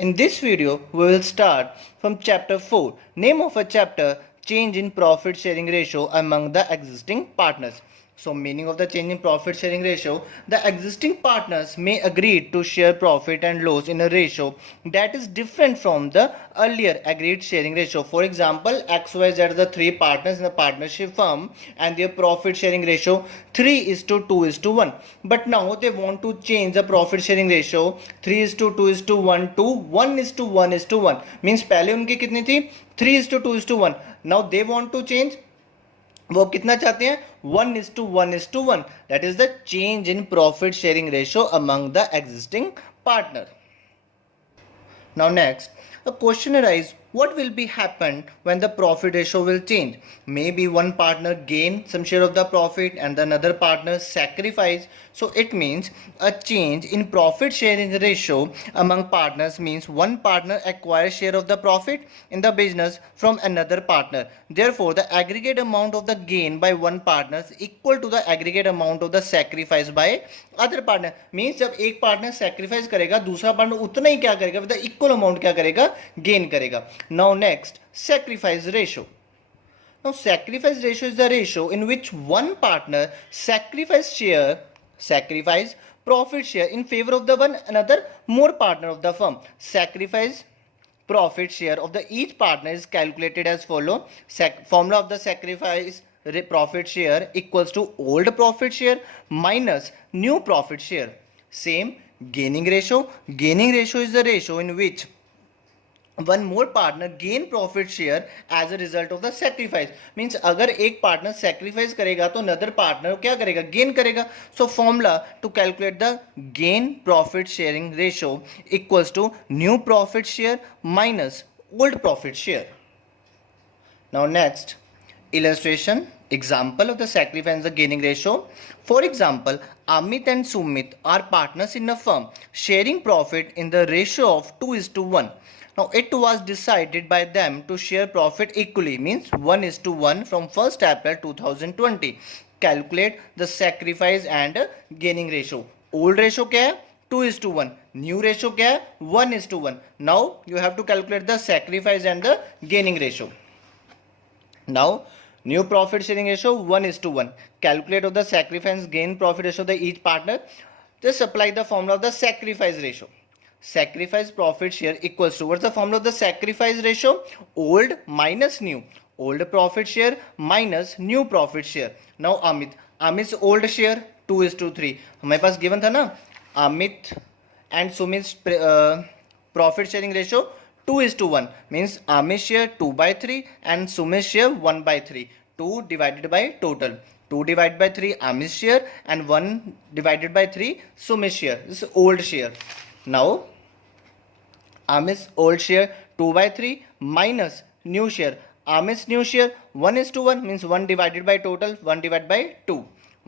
In this video, we will start from chapter 4. Name of a chapter, change in profit sharing ratio among the existing partners. So meaning of the change in profit sharing ratio, the existing partners may agree to share profit and loss in a ratio that is different from the earlier agreed sharing ratio. For example, XYZ are the three partners in the partnership firm and their profit sharing ratio 3:2:1. But now they want to change the profit sharing ratio 3:2:1 to 1:1:1. Means पहले उनकी कितनी थी 3:2:1. Now they want to change, वो कितना चाहते हैं 1:1:1. That is the change in profit sharing ratio among the existing partner. Now next, a question arises, what will be happen when the profit ratio will change? Maybe one partner gain some share of the profit and the another partner sacrifice. So it means a change in profit sharing ratio among partners means one partner acquires share of the profit in the business from another partner. Therefore, the aggregate amount of the gain by one partner is equal to the aggregate amount of the sacrifice by other partner. Means जब एक partner sacrifice करेगा दूसरा partner उतना ही क्या करेगा, with the equal amount क्या करेगा, gain करेगा. Now next, sacrifice ratio. Now sacrifice ratio is the ratio in which one partner sacrifice profit share in favor of the one another more partner of the firm. Sacrifice profit share of the each partner is calculated as follow. Formula of the sacrifice profit share equals to old profit share minus new profit share. Same gaining ratio. Gaining ratio is the ratio in which one more partner gain profit share as a result of the sacrifice. Means अगर एक partner sacrifice करेगा तो another partner क्या करेगा, gain करेगा. So formula to calculate the gain profit sharing ratio equals to new profit share minus old profit share. Now next, illustration example of the sacrifice and the gaining ratio. For example, Amit and Sumit are partners in a firm sharing profit in the ratio of 2:1. Now it was decided by them to share profit equally, means 1:1 from 1st April 2020. Calculate the sacrifice and gaining ratio. Old ratio क्या है 2:1. New ratio क्या है 1:1. Now you have to calculate the sacrifice and the gaining ratio. Now new profit sharing ratio 1:1. Calculate of the sacrifice gain profit ratio of the each partner. Just apply the formula of the sacrifice ratio. Sacrifice profit share equals to, what's the formula of the sacrifice ratio? Old minus new. Old profit share minus new profit share. Now Amit's old share 2:3. हमारे पास given था ना Amit and Sumit's profit sharing ratio 2:1. Means Amit's share 2/3 and Sumit's share 1/3. 2 divided by total. 2 divided by 3 Amit's share and 1 divided by 3 Sumit's share. This is old share. Now Amit's old share 2/3 minus new share. Amit's new share 1:1 means 1 divided by total 1 divided by 2.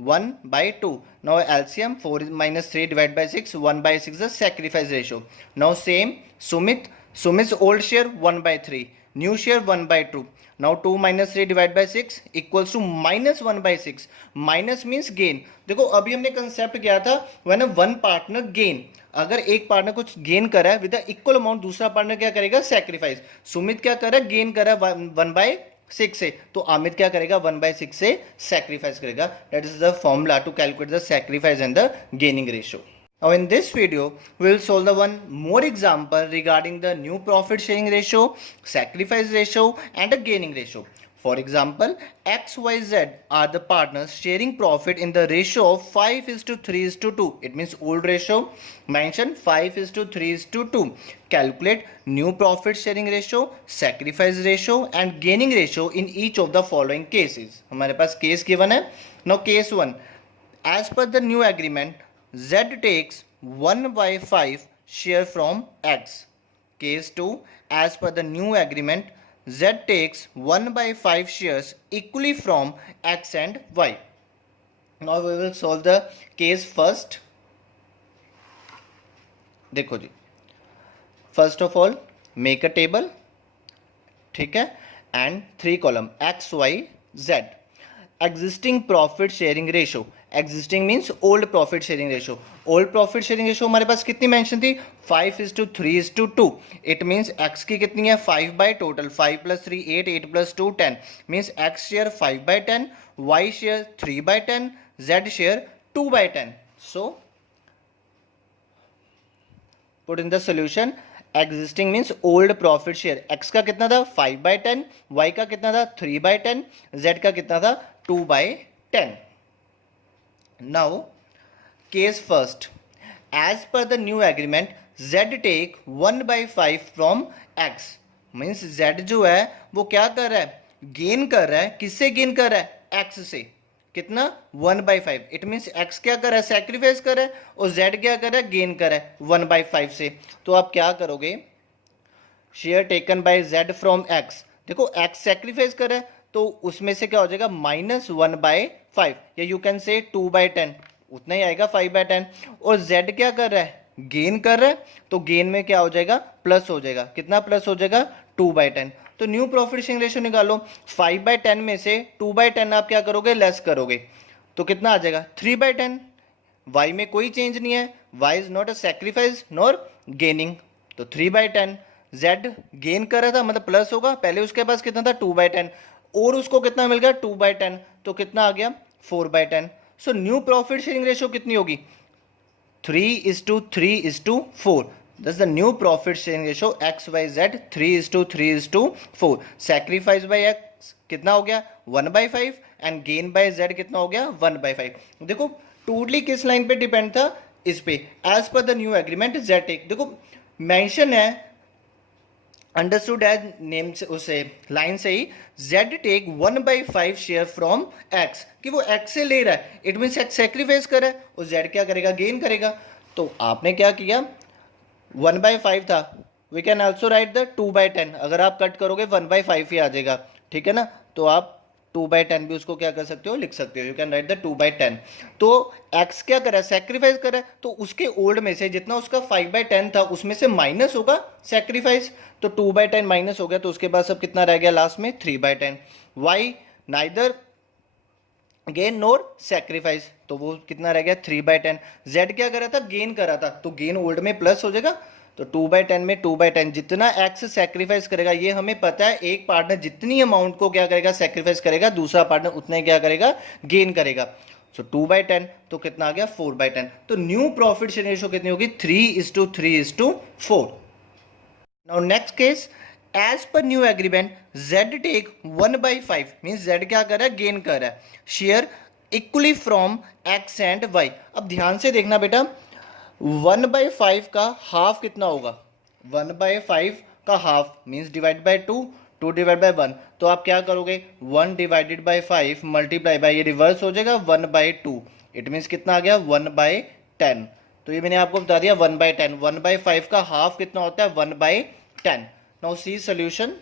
1/2. Now LCM 4 minus 3 divided by 6. 1/6 is the sacrifice ratio. Now same Sumit's old share 1/3. New share 1/2. Now 2 minus 3 divided by 6 equals to minus 1/6. Minus means gain. देखो अभी हमने concept किया था when one partner gain. अगर एक partner कुछ gain कर रहा है विद इक्वल अमाउंट दूसरा पार्टनर क्या करेगा सैक्रिफाइस. सुमित क्या कर रहा है गेन कर रहा है 1/6 से, तो अमित क्या करेगा 1/6 से सैक्रिफाइस करेगा. That is the formula to calculate the sacrifice and the gaining ratio. Now in this video, we will solve the one more example regarding the new profit sharing ratio, sacrifice ratio and a gaining ratio. For example, XYZ are the partners sharing profit in the ratio of 5:3:2. It means old ratio. Mention 5:3:2. Calculate new profit sharing ratio, sacrifice ratio and gaining ratio in each of the following cases. हमारे पास case given है. Now case 1. As per the new agreement, Z takes 1/5 share from X. Case 2. As per the new agreement, Z takes 1/5 shares equally from X and Y. Now we will solve the case first. देखो जी, first of all make a table, ठीक है, and 3 column X, Y, Z. Existing profit sharing ratio. Existing means old profit sharing ratio. Old profit sharing ratio हमारे पास कितनी mention थी? 5:3:2. It means x की कितनी है? 5 by total 5 + 3 8, 8 + 2 10. Means X share 5/10, Y share 3/10, Z share 2/10. So put in the solution. Existing means old profit share. X का कितना था? 5/10. Y का कितना था? 3/10. जेड का कितना था? 2/10. Now case first. As per the new agreement Z take 1/5 from X. Means Z जो है वो क्या कर रहा है? गेन कर रहा है. किससे गेन कर रहा है? एक्स से. कितना? 1/5. इट मीन्स एक्स क्या कर रहा है? सैक्रिफाइस कर रहा है. और जेड क्या कर रहा है? गेन कर रहा है 1/5 से. तो आप क्या करोगे? Share taken by Z from x. देखो एक्स सैक्रिफाइस कर रहा है तो उसमें से क्या हो जाएगा? -1/5 या यू कैन से 2/10. उतना ही आएगा 5/10. और जेड क्या कर रहा है? गेन कर रहा है. तो गेन में क्या हो जाएगा? प्लस हो जाएगा. कितना प्लस हो जाएगा? 2/10. तो न्यू प्रॉफिट शेयरिंग रेशियो निकालो. 5/10 में से 2/10 आप क्या करोगे? लेस करोगे. तो कितना आ जाएगा? 3/10. वाई में कोई चेंज नहीं है. Y is not a sacrifice nor gaining. तो 3/10. जेड गेन कर रहा था मतलब प्लस होगा. पहले उसके पास कितना था? 2/10. और उसको कितना मिल गया? 2/10. तो कितना आ गया? 4/10. So new profit sharing ratio कितनी होगी? 3:3:4. Thus the new profit sharing ratio XYZ 3:3:4. Sacrifice by X कितना हो गया? 1/5. एंड गेन बाय Z कितना हो गया? 1/5. देखो टोटली किस लाइन पे डिपेंड था? इस पे. As per the new agreement Z take. देखो मेंशन है अंडरस्टूड एज नेम से उसे लाइन से ही Z take 1/5 share from X कि वो X से ले रहा है. इट मीन्स X सेक्रीफाइस कर रहा है और Z क्या करेगा? गेन करेगा. तो आपने क्या किया? 1/5 था. We can also write the 2/10. अगर आप कट करोगे 1/5 ही आ जाएगा. ठीक है ना. तो आप 2/10 भी उसको क्या कर सकते हो? लिख सकते हो. You can write the 2/10. तो x क्या कर रहा है? सेक्रीफाइस कर रहा है. तो उसके ओल्ड में से जितना उसका 5/10 था उसमें से माइनस होगा सेक्रीफाइस. तो 2/10 माइनस हो गया. तो उसके बाद सब कितना रह गया लास्ट में? 3/10. वाई नाइदर गेन नोर सेक्रीफाइस. तो वो कितना रह गया? 3/10. जेड क्या कर रहा था? गेन कर रहा था. तो गेन ओल्ड में प्लस हो जाएगा. तो 2/10 में 2/10 जितना एक्स सेक्रीफाइस करेगा ये हमें पता है. एक पार्टनर जितनी अमाउंट को क्या करेगा? सेक्रीफाइस करेगा. दूसरा पार्टनर उतना ही क्या करेगा? गेन करेगा. सो 2/10. तो कितना आ गया? 4/10. तो न्यू प्रॉफिट शेयरिंग रेशियो कितनी होगी? 3:3:4. Now next case. As per new agreement Z take 1/5. Means Z क्या कर रहा है? गेन कर रहा है. Share equally from X and Y. अब ध्यान से देखना बेटा. 1/5 का हाफ कितना होगा? 1/5 का half means divide by 2. 2 divide by 1. तो आप क्या करोगे? 1 डिवाइडेड बाय 5 मल्टीप्लाई बाय, ये रिवर्स हो जाएगा 1/2. इट मीन्स कितना आ गया? 1/10. तो ये मैंने आपको बता दिया 1/10. 1/5 का हाफ कितना होता है? 1/10. Now see solution.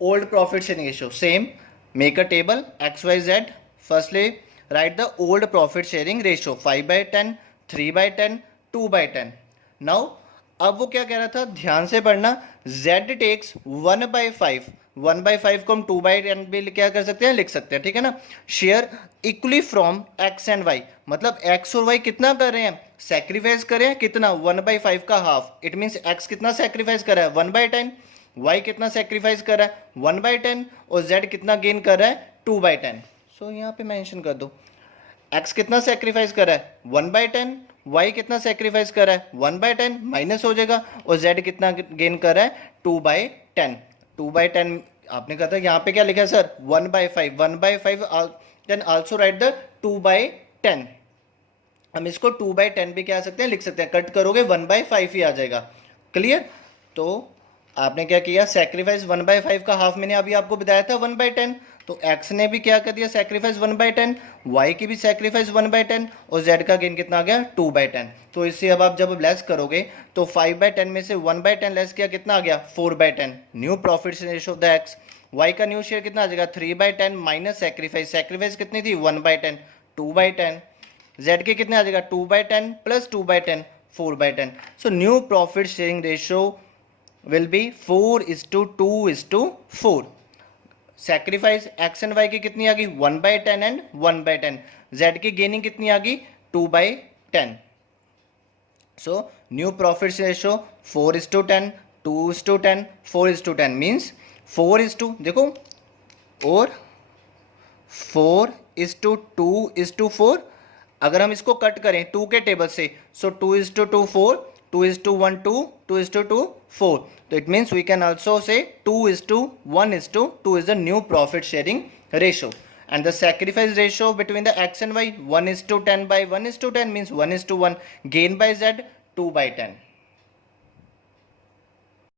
Old profit sharing ratio same. Make a table XYZ. Firstly write the old profit sharing ratio 5/10, 3/10, 2/10. Now अब वो क्या कह रहा था? ध्यान से पढ़ना. Z takes 1/5. 1/5 को हम 2/10 भी क्या कर सकते हैं? लिख सकते हैं. ठीक है ना. Share equally from X and Y. मतलब X और Y कितना कर रहे हैं? सेक्रीफाइस कर रहे हैं. कितना? 1/5 का हाफ. इट मीन्स X कितना सेक्रीफाइस कर रहा है? 1/10. Y कितना सेक्रीफाइस कर रहा है? 1/10. और Z कितना गेन कर रहा है? 2/10. सो यहाँ पे मेंशन कर दो. X कितना सेक्रीफाइस कर रहा है? 1/10. Y कितना सेक्रीफाइस कर रहा है? 1/10. माइनस हो जाएगा. और Z कितना गेन कर रहा है? 2/10. 2/10 आपने कहा था. यहाँ पे क्या लिखा है sir? 1/5. 1/5 then also write the 2/10. हम इसको 2/10 भी क्या सकते हैं? लिख सकते हैं. कट करोगे 1/5 ही आ जाएगा. क्लियर. तो आपने क्या किया? सेक्रीफाइस 1/5 का हाफ मैंने अभी आपको बताया था 1/10. तो x ने भी क्या कर दिया? सेक्रीफाइस 1/10. y की भी सेक्रीफाइस 1/10. और z का गेन कितना आ गया? 2/10. तो इससे अब आप जब लेस करोगे तो 5/10 में से 1/10 लेस किया, कितना आ गया? 4/10. New profit ratio of the x. y का न्यू शेयर कितना आ जाएगा? 3/10 माइनस सेक्रीफाइस. सेक्रीफाइस कितनी थी? 1/10. 2/10. z के कितने आ जाएगा? 2/10 plus 2/10 4/10. So new profit sharing ratio will be 4:2:4. Sacrifice X and Y की कितनी आ गई? 1/10 एंड 1/10. Z की गेनिंग कितनी आ गई 2/10. So new profits ratio 4:10, 2:10, 4:10 means 4 देखो और 4:2:4. अगर हम इसको कट करें 2 के टेबल से, सो 2:2 4, 2:1 2, 2:2 4. तो it means we can also say 2:1:2 is the new profit sharing ratio. And the sacrifice ratio between the X and Y 1:10 by 1:10 means 1:1. Gain by Z 2/10.